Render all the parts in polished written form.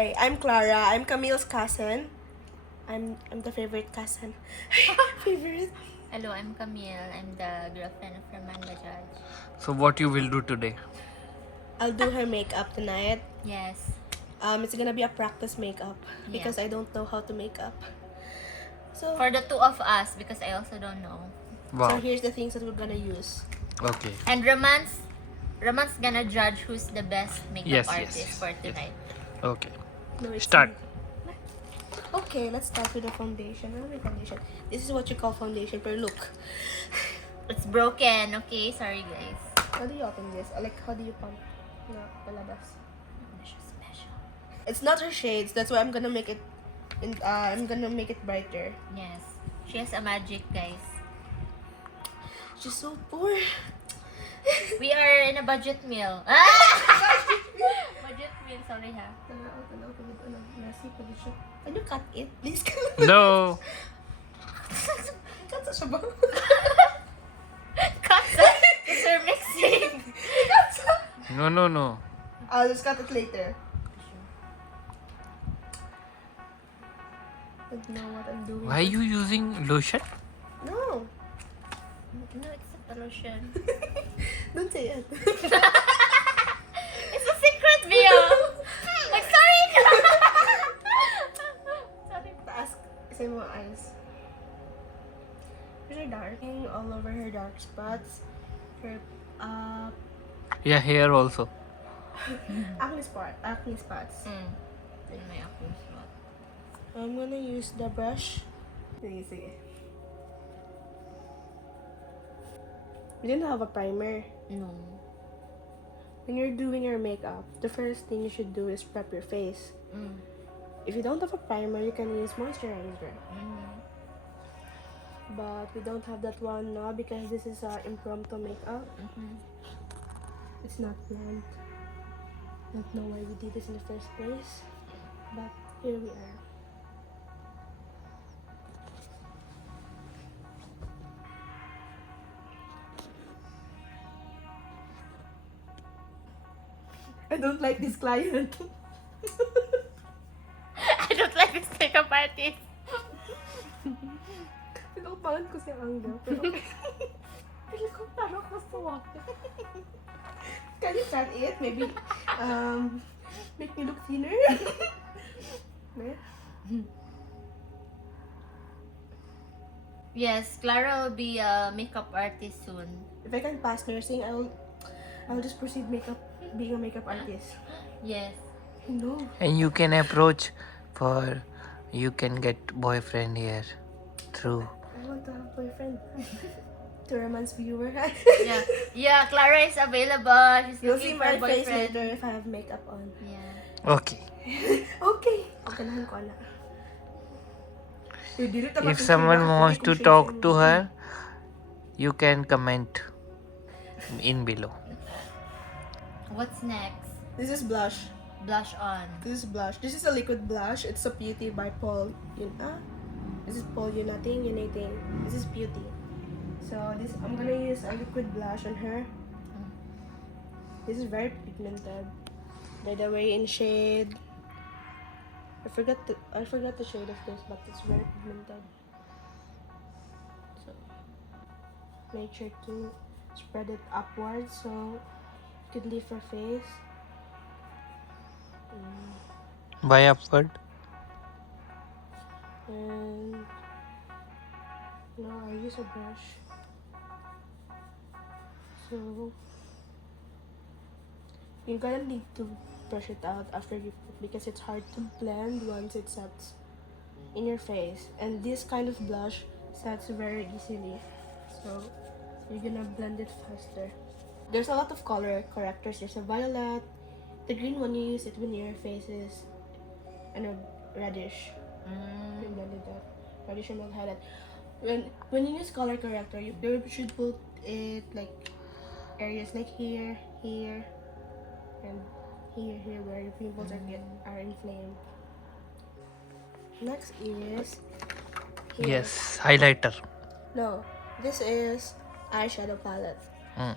Hi, I'm Clara. I'm Camille's cousin. I'm the favorite cousin. Favorite? Hello, I'm Camille. I'm the girlfriend of Raman Bajaj. So what you will do today? I'll do her makeup tonight. Yes. It's gonna be a practice makeup because Yeah. I don't know how to make up. So, For the two of us, because I also don't know. so Wow. here's the things that we're gonna use. Okay. And Raman's gonna judge who's the best makeup Yes, artist yes. for tonight. Okay. No, it's Start. Okay, let's start with the foundation. Ano may foundation? This is what you call foundation, but look. It's broken, okay? Sorry, guys. How do you open this? Like, how do you pump? No, palabas. Special. It's not her shades. That's why I'm gonna make it. I'm gonna make it brighter. Yes. She has a magic, guys. She's so poor. We are in a budget meal. Ah! Budget meal, sorry ha. Messy pa siya. Can you cut it, please? No. Cut siya ba? Kasa! Because we're mixing. No. I'll just cut it later. I don't know what I'm doing. Why are you using lotion? No. No, it's not a lotion. Don't say it. It's a secret, Vio! Like, sorry! Sorry. Taas. Say mo eyes. Her darking all over her dark spots. Her Yeah, hair also. acne spots. In my acne spot. I'm gonna use the brush. Sige. We didn't have a primer. No. When you're doing your makeup, the first thing you should do is prep your face. If you don't have a primer, you can use moisturizer. But we don't have that one now because this is impromptu makeup. It's not planned. Don't know why we did this in the first place. But here we are. I don't like this client. I don't like this makeup artist. Pinakapangan ko si Angga. Pero pili ko parang kasuwa. Can you cut it? Maybe make me look thinner. Yes, Clara will be a makeup artist soon. If I can pass nursing, I'll just proceed being a makeup artist. Yes. No. And you can approach for you can get boyfriend here through. I want to have boyfriend. To Raman's viewer. Yeah, Clara is available. She's You'll see looking for my a face boyfriend. later if I have makeup on. Yeah. Okay. Okay. Ganahan ko na. If someone wants to talk to her, you can comment in below. What's next? This is blush. Blush on. This is blush. This is a liquid blush. It's a Beauty by Paul. This is Paul Unating. This is Beauty. So I'm gonna use a liquid blush on her. This is very pigmented. By the way, in shade. I forgot the shade of this, but it's very pigmented. So make sure to spread it upwards so you can leave her face. By upward. And now I use a brush. So you're gonna need to brush it out after you put because it's hard to blend once it sets in your face. And this kind of blush sets very easily. So you're gonna blend it faster. There's a lot of color correctors. There's a violet. The green one you use it when your face is reddish. You blended that. Reddish and highlight. When you use color corrector, you should put it like areas like here, and here where your pimples are inflamed. Next is here. Yes, highlighter. No, this is eyeshadow palette. Yeah.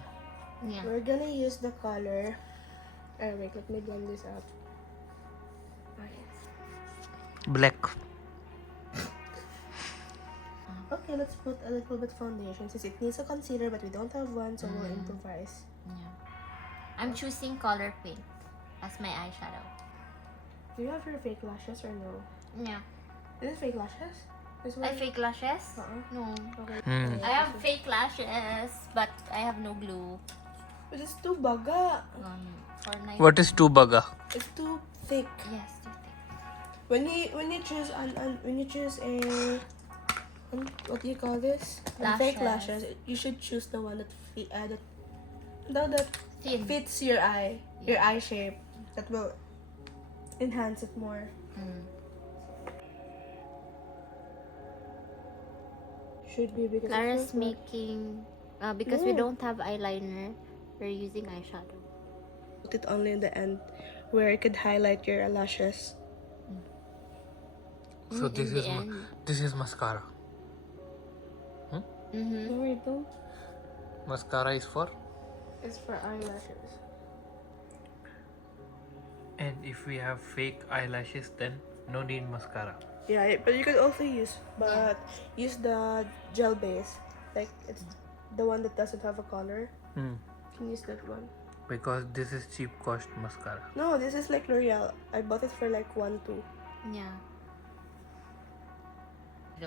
We're gonna use the color. Wait, let me blend this up. Okay. Black. Okay, let's put a little bit foundation since it needs a concealer, but we don't have one, so we'll improvise. Yeah. I'm choosing color pink as my eyeshadow. Do you have your fake lashes or no? Yeah. Is it fake lashes? This one? I fake lashes? No. Okay. Hmm. I have fake lashes, but I have no glue. But it's too baga. For night. What is two baga? It's too thick. Yes, too thick. When you choose when you choose a what do you call this? Fake lashes. You should choose the one that that Thin. fits your eye shape. That will enhance it more. Should be because Clara's it's not- making because we don't have eyeliner. We're using eyeshadow. put it only in the end where it could highlight your lashes. So In the end. this is mascara. No, we don't. Mascara is for. It's for eyelashes. And if we have fake eyelashes, then no need mascara. Yeah, but you could also use the gel base. Like it's the one that doesn't have a color. Hmm. You can use that one. Because this is cheap cost mascara. No, this is like L'Oreal. I bought it for like 1-2. Yeah.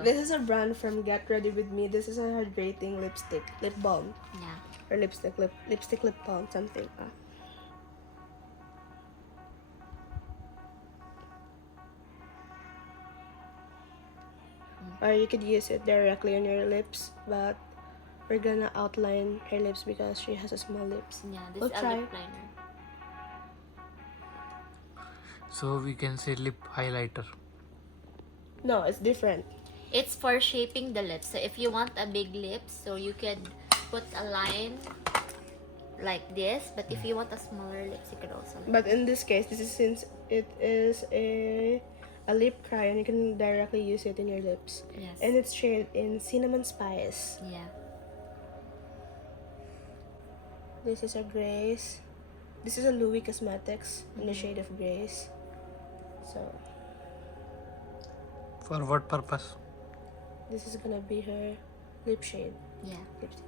This is a brand from Get Ready With Me. This is a hydrating lip balm. Yeah. Or lipstick lip balm, something. Or you could use it directly on your lips, but we're gonna outline her lips because she has a small lips. Yeah, this We'll is a try. lip liner. So we can say lip highlighter. No, it's different. It's for shaping the lips. So if you want a big lips, so you could put a line like this. But if you want a smaller lips, you could also. But in this case, this is since it is a lip crayon, you can directly use it in your lips. Yes. And it's shaded in cinnamon spice. Yeah. This is a Grace. This is a Louis Cosmetics in the shade of Grace. So For what purpose? this is gonna be her lip shade. Yeah. Lipstick.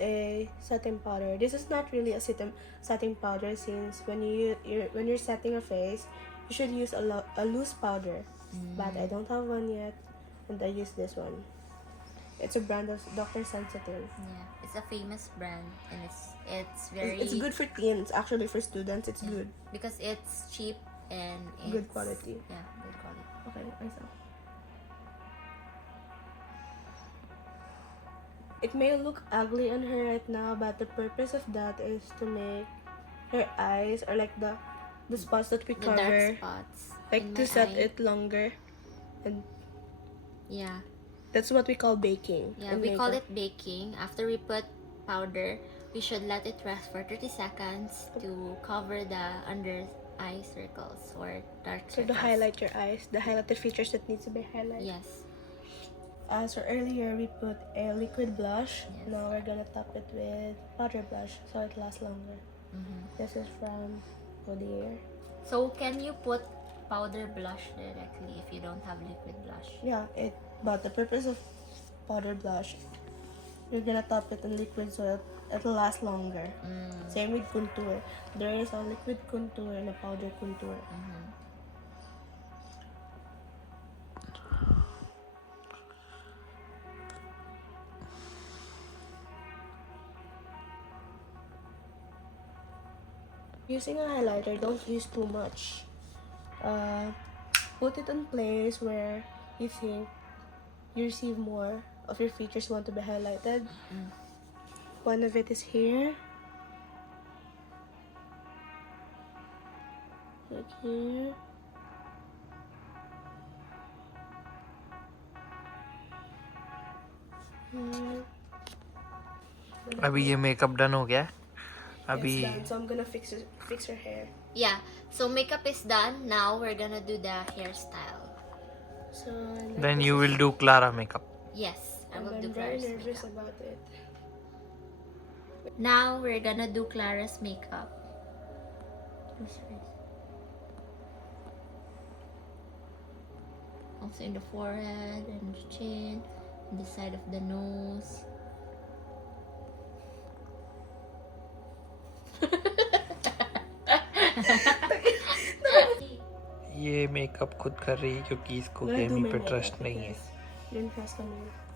A setting powder. This is not really a setting powder since when you're setting a face, you should use a loose powder. But I don't have one yet, and I use this one. It's a brand of Dr. Sensitive. Yeah. It's a famous brand, and it's very. It's good for teens. Actually, for students, it's good. because it's cheap and it's, Good quality. Yeah, good quality. Okay, myself. It may look ugly on her right now, but the purpose of that is to make her eyes, or like the spots that we The cover, dark spots. like in to my set eye. it longer, and Yeah. that's what we call baking. Yeah, in we call makeup. it baking. After we put powder, we should let it rest for 30 seconds to cover the under eye circles or dark So circles. to highlight your eyes, the highlighted features that needs to be highlighted. Yes. So earlier we put a liquid blush. Yes. Now we're gonna top it with powder blush so it lasts longer. This is from Godier. So can you put powder blush directly if you don't have liquid blush? Yeah, but the purpose of powder blush, you're gonna top it in liquid so it'll last longer. Same with contour. There is a liquid contour and a powder contour. Using a highlighter, don't use too much. Put it in place where you think you receive more of your features you want to be highlighted. One of it is here. Like here. Here. अभी ये makeup done हो गया है अभी It's done, so I'm gonna fix her hair. Yeah. So makeup is done. Now we're gonna do the hairstyle. So then you will do Clara makeup. Yes, I will do I'm very Clara's nervous makeup. about it. Now we're gonna do Clara's makeup. Also in the forehead and the chin, and the side of the nose. ये makeup खुद कर रही है क्योंकि इसको I'm gonna do गेमी my पे makeup trust नहीं है. because you didn't trust on me.